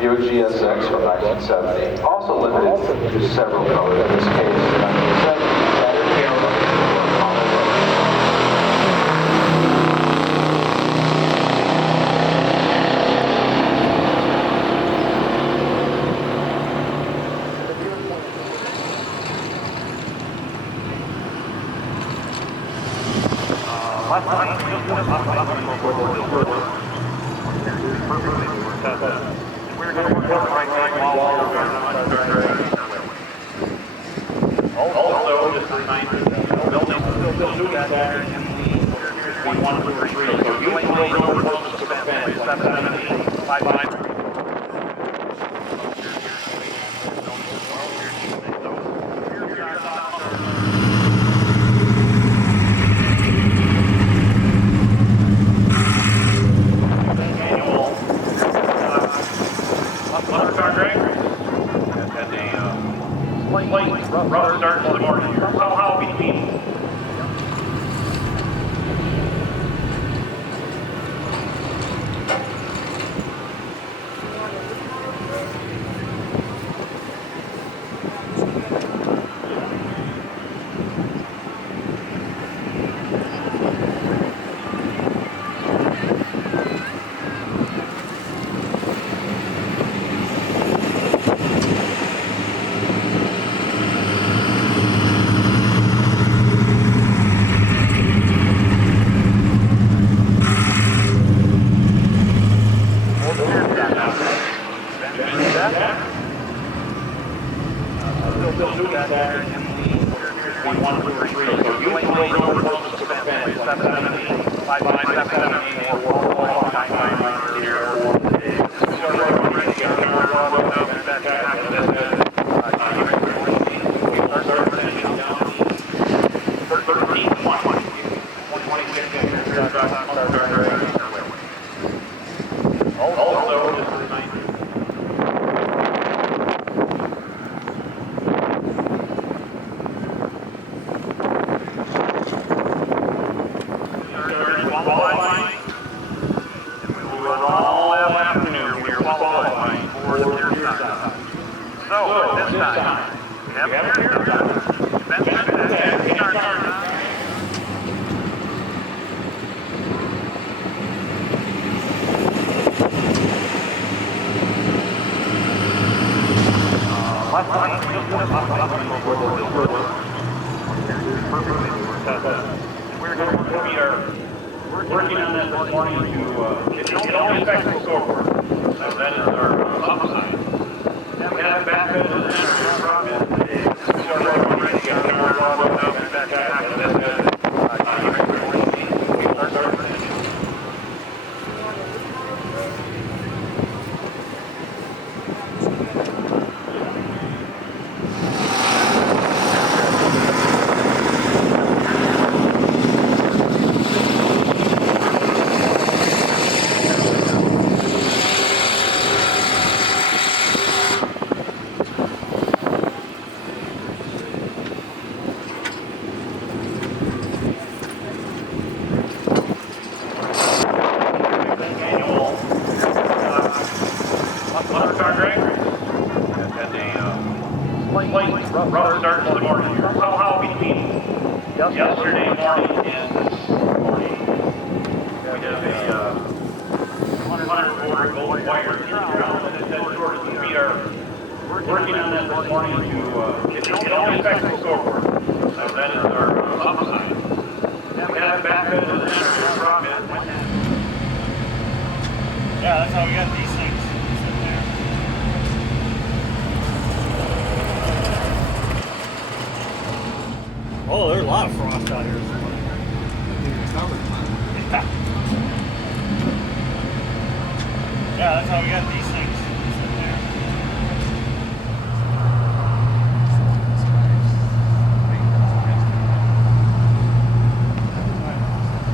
Buick GSX from 1970. Also limited to several colors. In this case, 1970 battery camera. We're going to work right now while we're also, just a reminder, building still batteries in the 1, 2, 3. So you ain't really no close to the fence. 770, 5. Rough start to the morning. Somehow between. We're working on that this morning to get all respectable scoreboard. So that is our upside. We have back into the center profit. We are ready to get our back after this. Rough start to the morning. Somehow between yesterday morning and this morning, we have a 104 gold wire in the ground, and it's that short. We are working on that this morning to get all respectable scoreboard. So that is our upside. We have back into the center profit. Yeah, that's how we got these things sitting there. Oh, there's a lot of frost out here this morning. Yeah, that's how we got these things sitting there.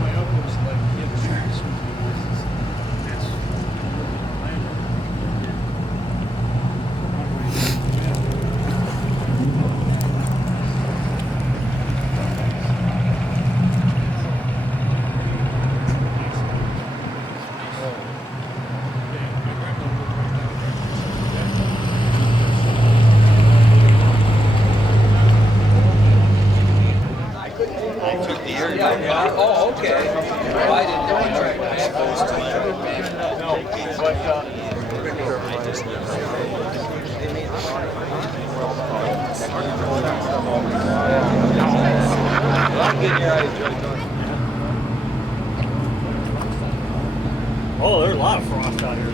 My uncle's like insurance. Oh, there's a lot of frost out here.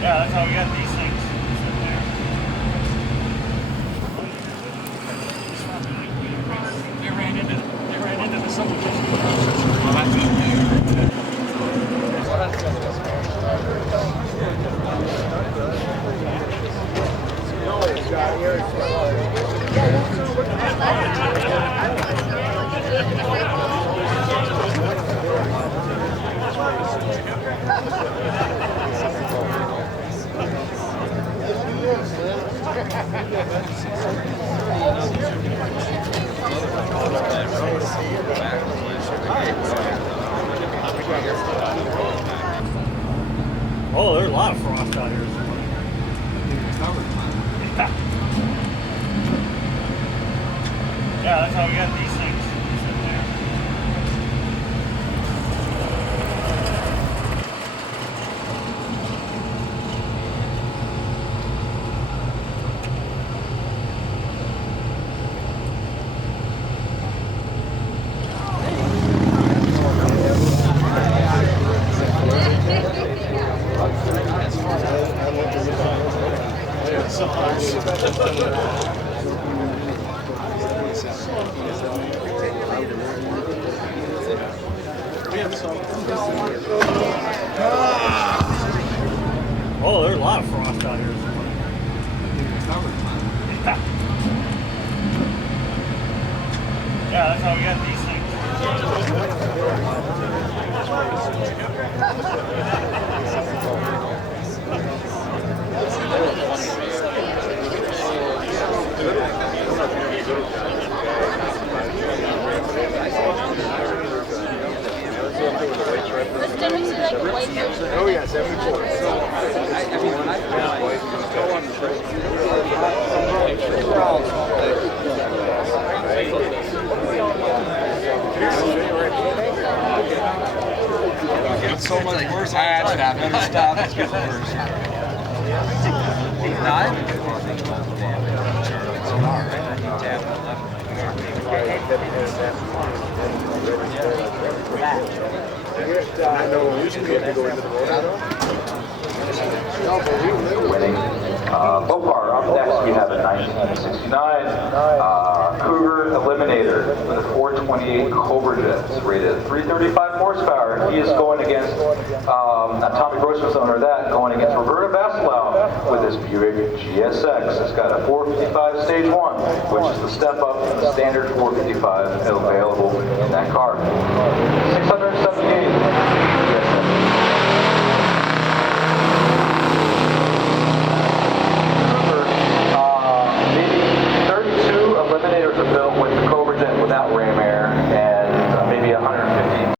Yeah, that's how we got these things sitting there. They ran into the subdivision. Oh, there's a lot of frost out here. Yeah, that's how we got these things sitting there. Oh, there's a lot of frost out here. Yeah, that's how we got these things. Oh yeah, 74. It's so much worse. I better stop. It's getting worse. I know you should be able to go into the road. Winning. Bopar, up next we have a 1969 Cougar Eliminator with a 428 Cobra Jet. It's rated at 335 horsepower. He is going against, Tommy Grossman's owner of that, going against Roberta Bastelau with his Buick GSX. It's got a 455 Stage 1, which is the step up from the standard 455 available in that car. 678. Eliminators are built with the Cobra Jet without ram air and maybe 150.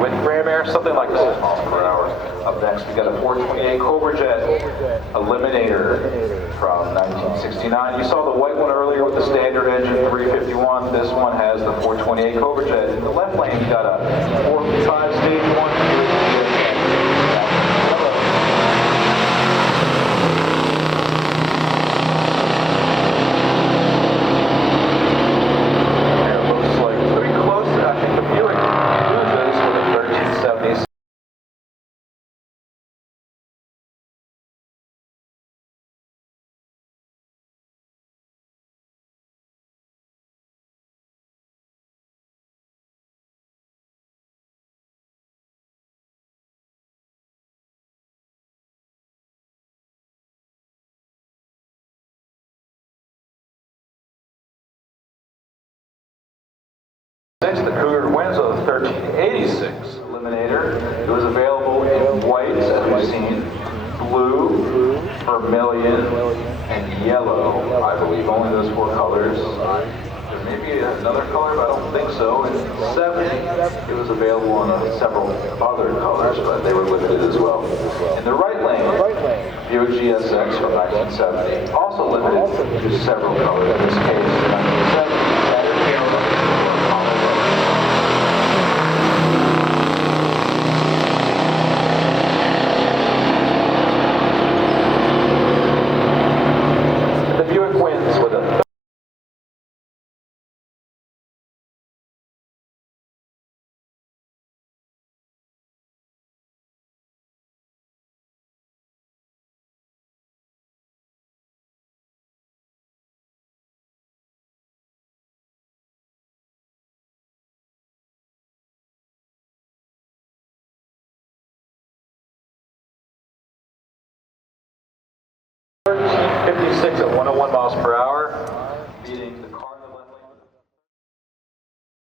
With ram air, something like 6 miles per hour. Up next, we got a 428 Cobra Jet Eliminator from 1969. You saw the white one earlier with the standard engine 351. This one has the 428 Cobra Jet. In the left lane, you got a 455 Stage 1. The Cougar wins with a 1386 Eliminator. It was available in white, as we've seen. blue, vermilion, and yellow, I believe. Only those 4 colors. There may be another color, but I don't think so. In 70, it was available on several other colors, but they were limited as well. In the right lane, Buick GSX from 1970, also limited to several colors. In this case, 1970, the Buick wins with a .56 at 101 miles per hour.